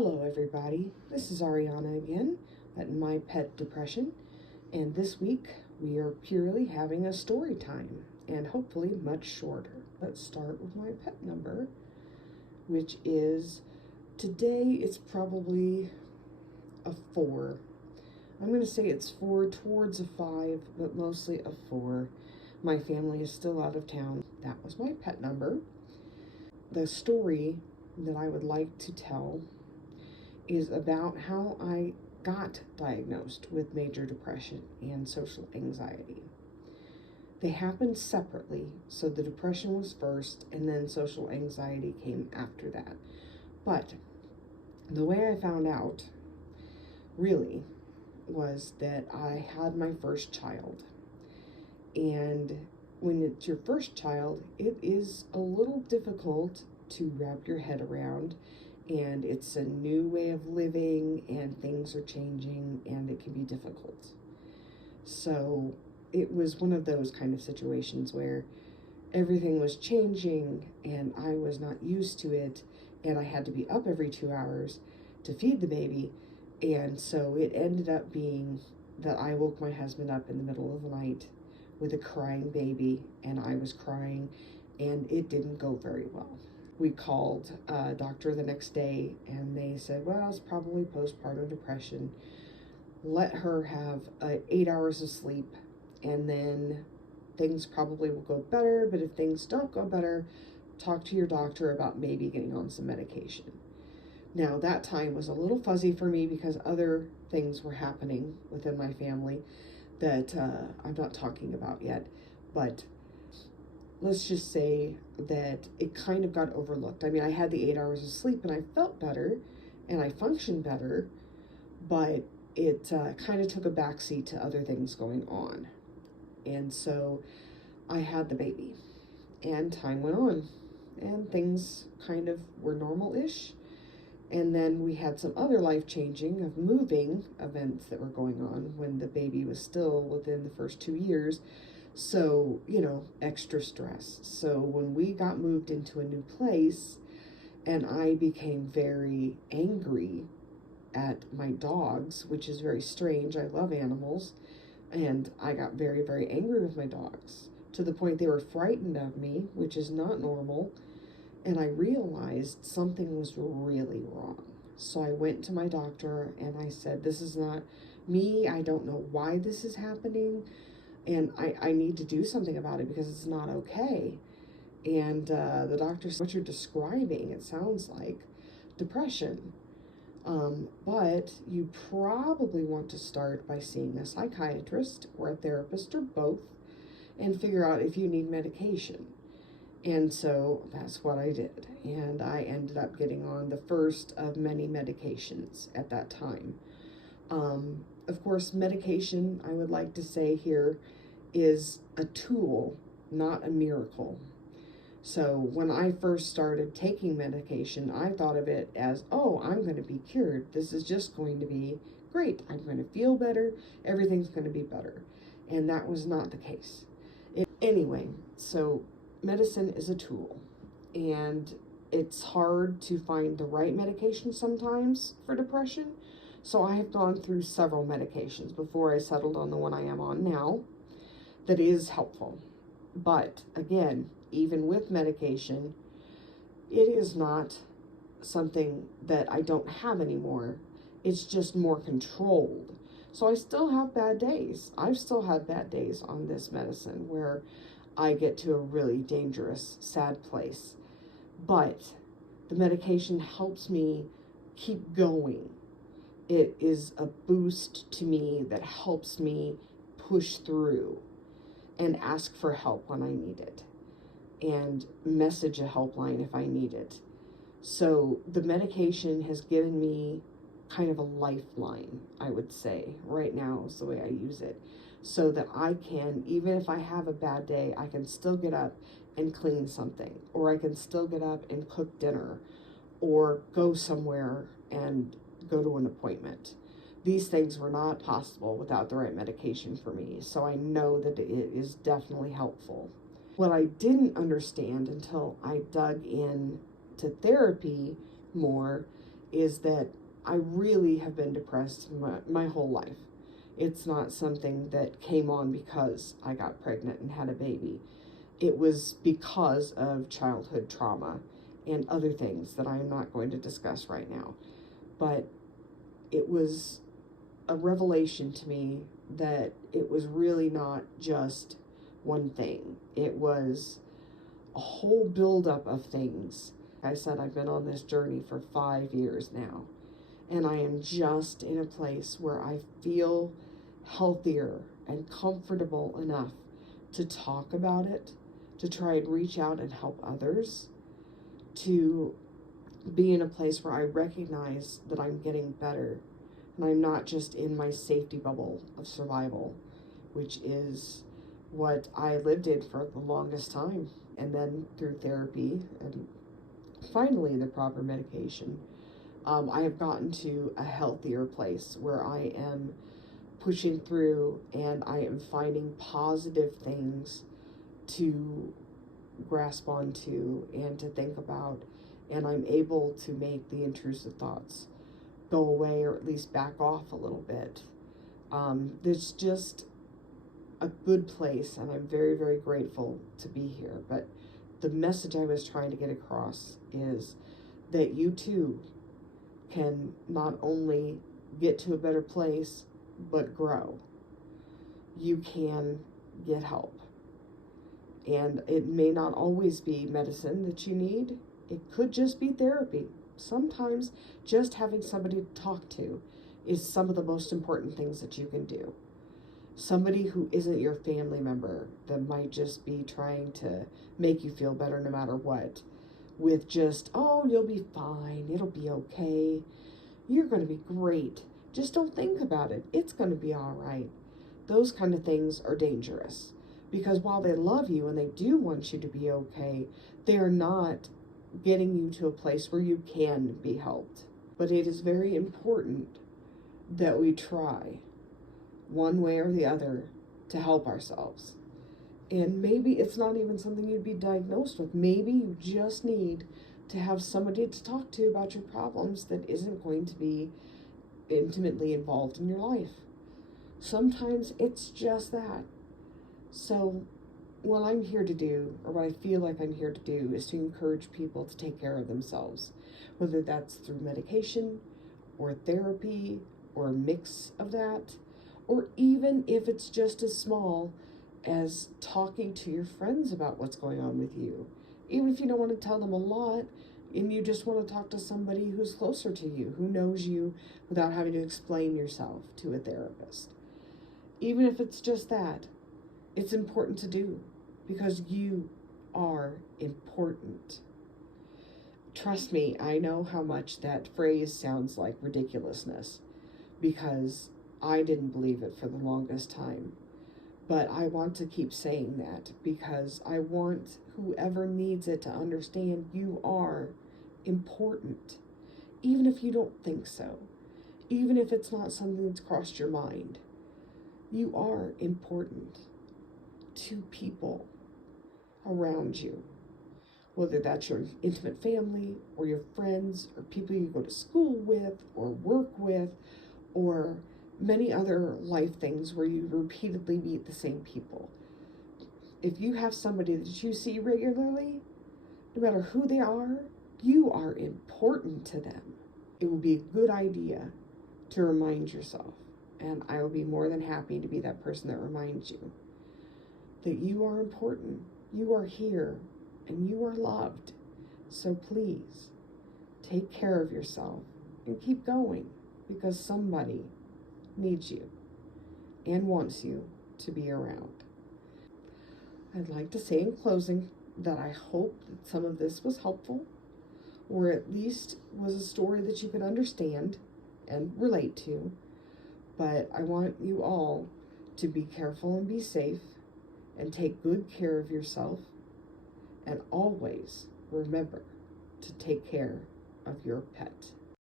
Hello everybody, this is Ariana again at My Pet Depression, and this week we are purely having a story time, and hopefully much shorter. Let's start with my pet number, which is, today it's probably a 4. I'm going to say it's 4 towards a 5, but mostly a 4. My family is still out of town. That was my pet number. The story that I would like to tell is about how I got diagnosed with major depression and social anxiety. They happened separately, so the depression was first and then social anxiety came after that. But the way I found out really was that I had my first child. And when it's your first child, it is a little difficult to wrap your head around. And it's a new way of living, and things are changing, and it can be difficult. So it was one of those kind of situations where everything was changing, and I was not used to it, and I had to be up every 2 hours to feed the baby. And so it ended up being that I woke my husband up in the middle of the night with a crying baby, and I was crying, and it didn't go very well. We called a doctor the next day, and they said, well, it's probably postpartum depression. Let her have 8 hours of sleep, and then things probably will go better. But if things don't go better, talk to your doctor about maybe getting on some medication. Now, that time was a little fuzzy for me because other things were happening within my family that I'm not talking about yet, but let's just say that it kind of got overlooked. I mean, I had the 8 hours of sleep and I felt better and I functioned better, but it kind of took a backseat to other things going on. And so I had the baby, and time went on and things kind of were normal-ish. And then we had some other life-changing of moving events that were going on when the baby was still within the first 2 years. So, extra stress. So when we got moved into a new place and I became very angry at my dogs, which is very strange. I love animals. And I got very, very angry with my dogs to the point they were frightened of me, which is not normal. And I realized something was really wrong. So I went to my doctor and I said, this is not me. I don't know why this is happening. And I need to do something about it because it's not okay. And the doctor said, what you're describing, it sounds like depression. But you probably want to start by seeing a psychiatrist or a therapist or both and figure out if you need medication. And so that's what I did. And I ended up getting on the first of many medications at that time. Of course, medication, I would like to say here, is a tool, not a miracle. So when I first started taking medication, I thought of it as, oh, I'm going to be cured. This is just going to be great. I'm going to feel better. Everything's going to be better. And that was not the case. Anyway, so medicine is a tool, and it's hard to find the right medication sometimes for depression. So I have gone through several medications before I settled on the one I am on now that is helpful. But again, even with medication, it is not something that I don't have anymore. It's just more controlled. So I still have bad days. I've still had bad days on this medicine where I get to a really dangerous, sad place. But the medication helps me keep going. It is a boost to me that helps me push through and ask for help when I need it and message a helpline if I need it. So the medication has given me kind of a lifeline, I would say. Right now is the way I use it. So that I can, even if I have a bad day, I can still get up and clean something, or I can still get up and cook dinner, or go somewhere and go to an appointment. These things were not possible without the right medication for me, so I know that it is definitely helpful. What I didn't understand until I dug in to therapy more is that I really have been depressed my whole life. It's not something that came on because I got pregnant and had a baby. It was because of childhood trauma and other things that I am not going to discuss right now. But it was a revelation to me that it was really not just one thing. It was a whole buildup of things. Like I said, I've been on this journey for 5 years now, and I am just in a place where I feel healthier and comfortable enough to talk about it, to try and reach out and help others, to be in a place where I recognize that I'm getting better and I'm not just in my safety bubble of survival, which is what I lived in for the longest time. And then through therapy and finally the proper medication, I have gotten to a healthier place where I am pushing through and I am finding positive things to grasp onto and to think about, and I'm able to make the intrusive thoughts go away or at least back off a little bit. There's just a good place, and I'm very, very grateful to be here. But the message I was trying to get across is that you too can not only get to a better place, but grow. You can get help. And it may not always be medicine that you need. It could just be therapy. Sometimes just having somebody to talk to is some of the most important things that you can do. Somebody who isn't your family member that might just be trying to make you feel better no matter what, with just, oh, you'll be fine, it'll be okay, you're going to be great, just don't think about it, it's going to be all right. Those kind of things are dangerous, because while they love you and they do want you to be okay, they are not getting you to a place where you can be helped. But it is very important that we try, one way or the other, to help ourselves. And maybe it's not even something you'd be diagnosed with. Maybe you just need to have somebody to talk to about your problems that isn't going to be intimately involved in your life. Sometimes it's just that. So what I'm here to do, or what I feel like I'm here to do, is to encourage people to take care of themselves, whether that's through medication or therapy or a mix of that, or even if it's just as small as talking to your friends about what's going on with you. Even if you don't want to tell them a lot and you just want to talk to somebody who's closer to you, who knows you without having to explain yourself to a therapist. Even if it's just that, it's important to do, because you are important. Trust me, I know how much that phrase sounds like ridiculousness, because I didn't believe it for the longest time. But I want to keep saying that because I want whoever needs it to understand you are important. Even if you don't think so, even if it's not something that's crossed your mind, you are important to people around you, whether that's your intimate family or your friends or people you go to school with or work with, or many other life things where you repeatedly meet the same people. If you have somebody that you see regularly, no matter who they are, you are important to them. It would be a good idea to remind yourself, and I will be more than happy to be that person that reminds you that you are important, you are here, and you are loved. So please, take care of yourself and keep going, because somebody needs you and wants you to be around. I'd like to say in closing that I hope that some of this was helpful, or at least was a story that you could understand and relate to. But I want you all to be careful and be safe and take good care of yourself, and always remember to take care of your pet.